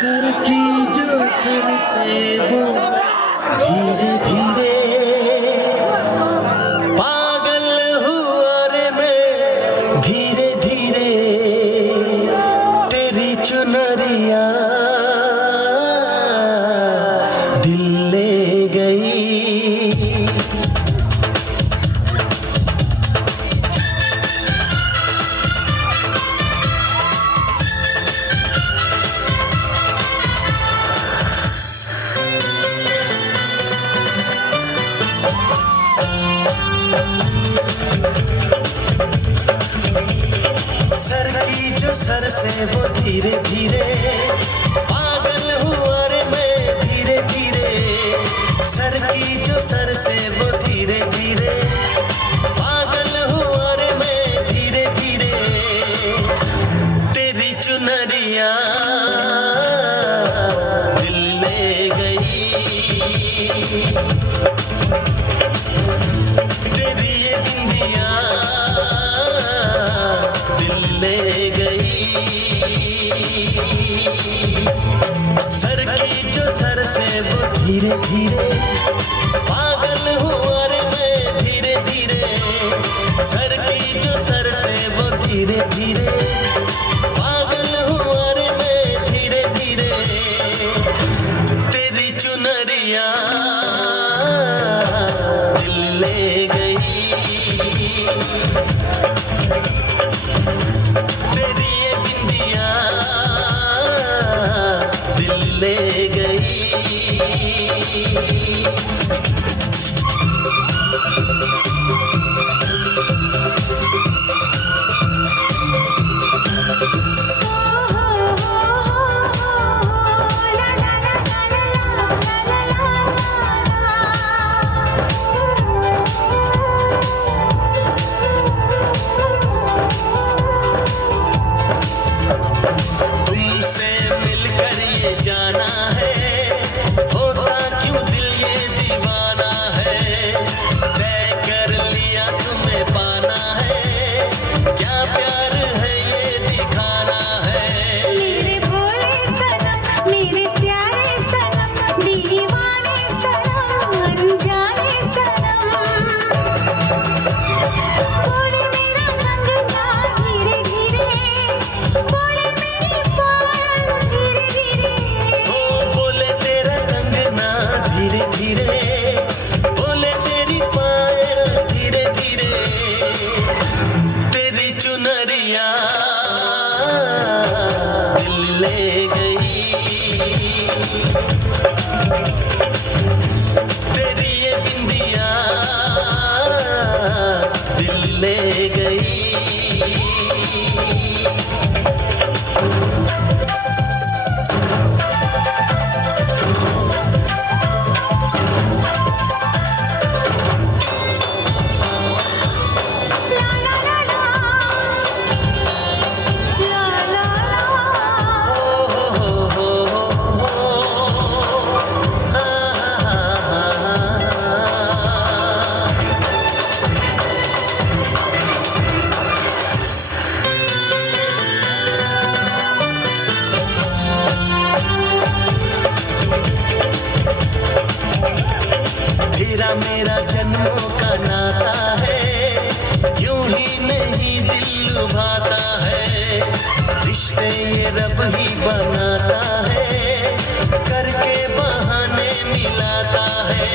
Sir की जो sir से वो धीरे धीरे पागल हुआ रे मैं धीरे धीरे तेरी चुनरिया दिल ले गई। सर की जो सर से वो धीरे धीरे पागल हुआ रे मैं धीरे धीरे। सर की जो सर से वो धीरे धीरे पागल हुआ रे मैं धीरे धीरे तेरी चुनरिया दिल ले गई। तेरी ये बिंदिया ले गई। सर की जो सर से वो धीरे धीरे पागल हुआ रे मैं धीरे धीरे। सर की जो सर से वो धीरे धीरे पागल हुआ रे मैं धीरे धीरे तेरी चुनरिया दिल ले गई। तेरी ये बिंदिया दिल ले गई। जाना है होता क्यों दिल ये दीवाना है। तय कर लिया तुम्हें पाना है क्या प्यार है ये दिखाना है। मेरे भोले सनम मेरे प्यारे सनम दीवाने सनम अनजाने सनम। बोले मेरा कंगना धीरे धीरे बोले मेरी पायल धीरे धीरे। धीरे धीरे बोले तेरी पायल धीरे धीरे तेरी चुनरिया दिल ले गई। तेरी ये बिंदिया दिल ले गई। तेरा मेरा जन्मों का नाता है यूं ही नहीं दिल लुभाता है। रिश्ते ये रब ही बनाता है करके बहाने मिलाता है।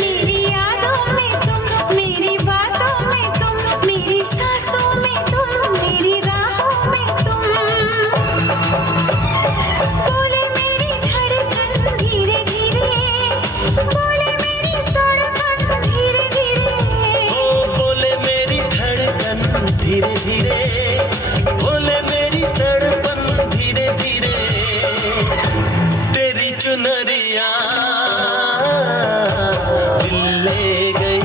मेरी यादों में तुम मेरी बातों में तुम मेरी सांसों में तुम मेरी राहों में तुम। बोले मेरी धड़कन धीरे धीरे बोले मेरी तड़पन धीरे धीरे। ओ बोले मेरी धड़कन धीरे धीरे बोले मेरी तड़पन धीरे धीरे तेरी चुनरिया दिल ले गई।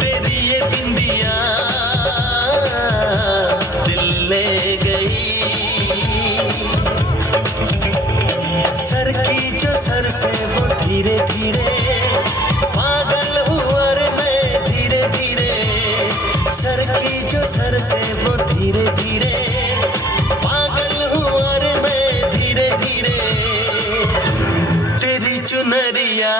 तेरी ये बिंदिया दिल ले गई। सर की जो सर से वो धीरे धीरे पागल हुआ रे मैं धीरे धीरे। सर की जो सर से वो धीरे धीरे दरिया